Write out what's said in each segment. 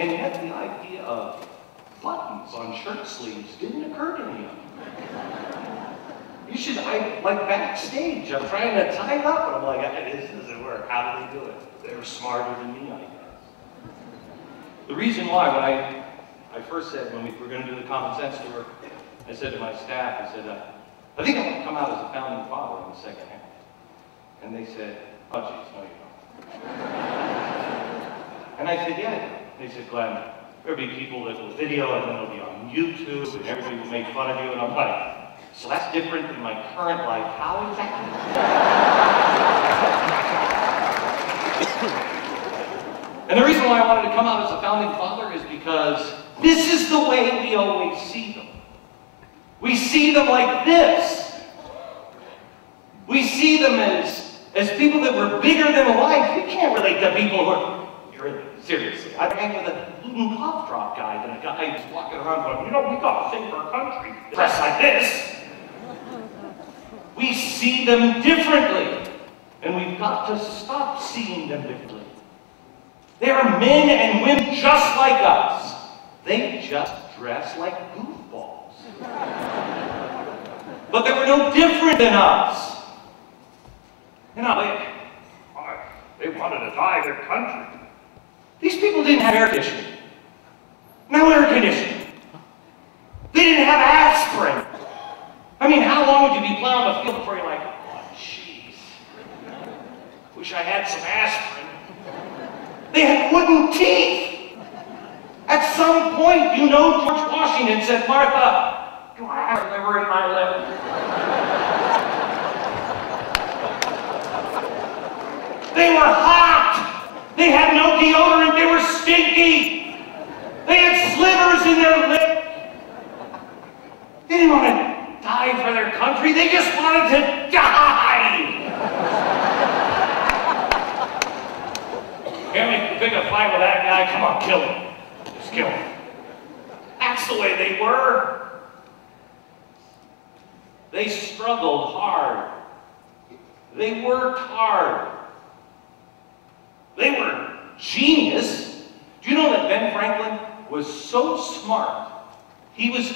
And yet the idea of buttons on shirt sleeves didn't occur to me. Like backstage, I'm trying to tie it up, and I'm like, this doesn't work. How do they do it? They're smarter than me, I guess. The reason why, when I first said, when we were going to do the Common Sense tour, I said to my staff, I said, I think I want to come out as a founding father in the second half. And they said, oh, geez, no, you don't. And I said, yeah. They said, Glenn, there'll be people that will video, and then it'll be on YouTube, and everybody will make fun of you, and I'm like, so that's different than my current life. How exactly? And the reason why I wanted to come out as a founding father is because this is the way we always see them. We see them like this. We see them as people that were bigger than life. You can't relate to people who are, seriously, I'd hang with a gluten cough drop guy than a guy who's walking around going, you know, we gotta sing for our country. Dressed like this. We see them differently, and we've got to stop seeing them differently. They are men and women just like us. They just dress like goofballs. But they were no different than us. You know, they wanted to die their country. These people didn't have air conditioning. No air conditioning. They didn't have aspirin. I mean, how long would you be plowing the field before you're like, oh, jeez, wish I had some aspirin. They had wooden teeth. At some point, you know, George Washington said, Martha, do I have a liver in my lip? They were hot. They had no deodorant. They were stinky. They had slivers in their lip. They didn't want to die for their country. They just wanted to die. Can't we pick a fight with that guy? Come on, kill him. Just kill him. That's the way they were. They struggled hard. They worked hard. They were genius. Do you know that Ben Franklin was so smart? He was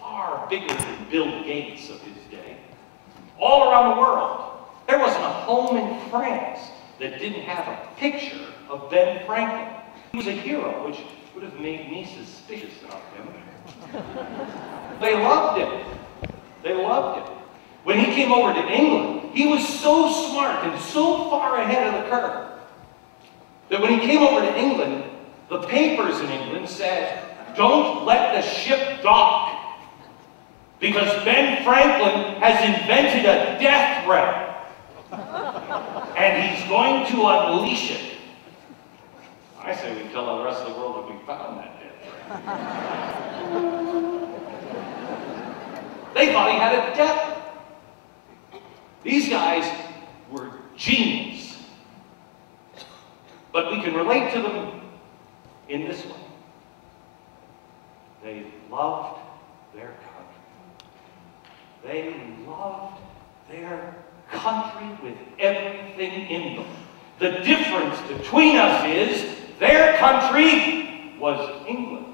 far bigger than Bill Gates of his day. All around the world. There wasn't a home in France that didn't have a picture of Ben Franklin. He was a hero, which would have made me suspicious of him. They loved him. They loved him. When he came over to England, he was so smart and so far ahead of the curve that when he came over to England, the papers in England said, don't let the ship dock because Ben Franklin has invented a death ray and he's going to unleash it. I say we tell the rest of the world that we found that death ray. They thought he had a death ray. These guys were genius. But we can relate to them in this way. They loved their country. They loved their country with everything in them. The difference between us is their country was England.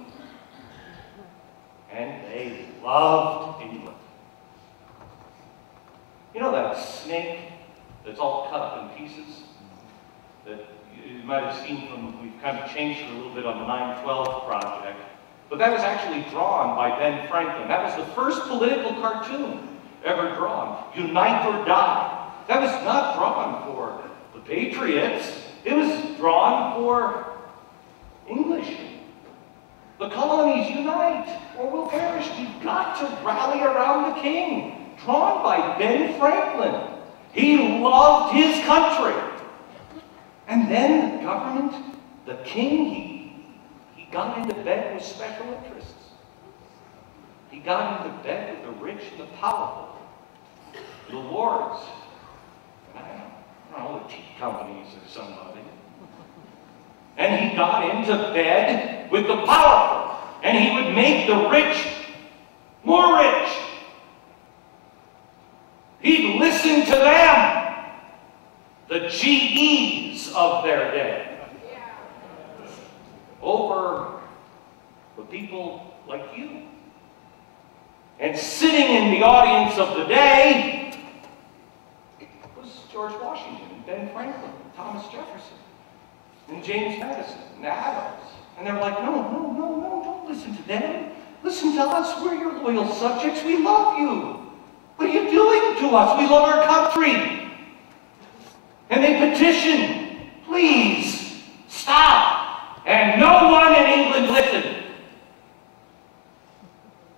And they loved England. You know that snake that's all cut up in pieces? That you might have seen from, we've kind of changed it a little bit on the 9/12 project. But that was actually drawn by Ben Franklin. That was the first political cartoon ever drawn. Unite or die. That was not drawn for the Patriots. It was drawn for English. The colonies unite or we'll perish. You've got to rally around the king. Drawn by Ben Franklin. He loved his country. And then the government, the king, he got into bed with special interests. He got into bed with the rich and the powerful, the lords, and I don't know, the tea companies or somebody. And he got into bed with the powerful, and he would make the rich more rich. He'd listen to them, the GEs of their day. people like you. And sitting in the audience of the day was George Washington and Ben Franklin, and Thomas Jefferson, and James Madison, and Adams. And they're like, no, no, no, no, don't listen to them. Listen to us. We're your loyal subjects. We love you. What are you doing to us? We love our country. And they petitioned, please, stop. And no one in England listened.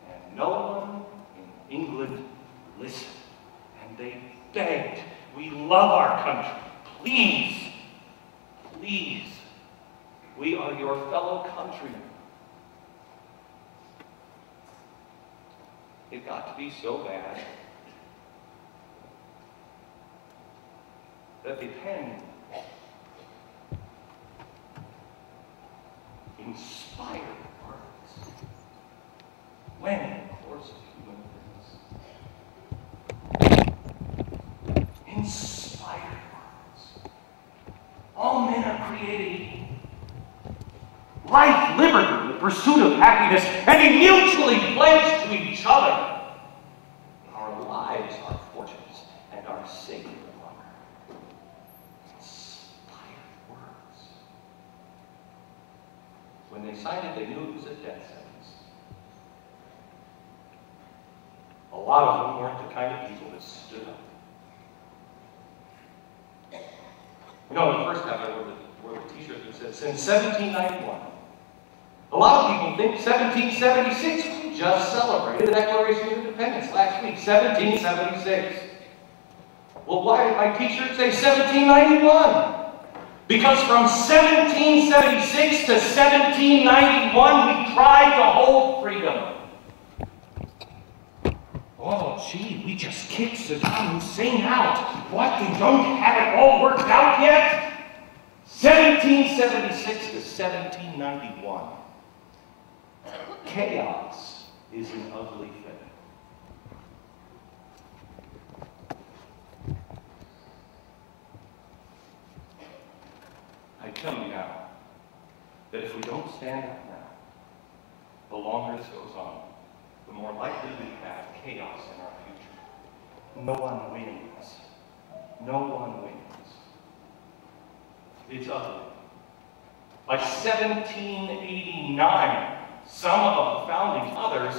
And no one in England listened. And they begged, we love our country. Please, please, we are your fellow countrymen. It got to be so bad that they penned inspired words when, in the course of human things, inspired words. All men are created equal. Life, liberty, the pursuit of happiness, and be mutually pledged to each other. Our lives, our fortunes, and our sacred honor. Inspired words. When they signed it, they knew it was a death sentence. A lot of them weren't the kind of people that stood up. You know, the first time I wore the t-shirt that said, since 1791. A lot of people think 1776, we just celebrated the Declaration of Independence last week, 1776. Well, why did my t-shirt say 1791? Because from 1776 to 1791, we tried to hold freedom. Oh, gee, we just kicked Saddam Hussein out. What, they don't have it all worked out yet? 1776 to 1791. Chaos is an ugly thing. I tell you now that if we don't stand up now, the longer this goes on, the more likely we have chaos in our future. No one wins. No one wins. It's ugly. By 1789, some of the founding fathers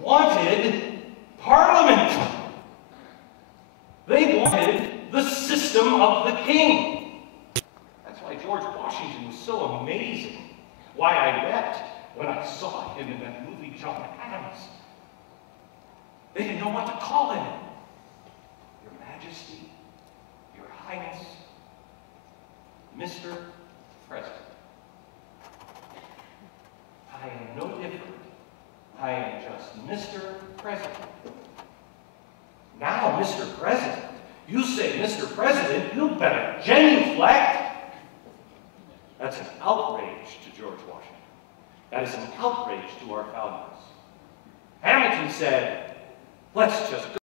wanted Parliament. They wanted the system of the king. That's why George Washington was so amazing. Why I wept when I saw him in that movie, John Adams. They didn't know what to call him. Your Majesty, Your Highness, Mr. President. I am no different. I am just Mr. President. Now, Mr. President, you say Mr. President, you better genuflect. That's an outrage to George Washington. That is an outrage to our founders. Hamilton said, let's just go.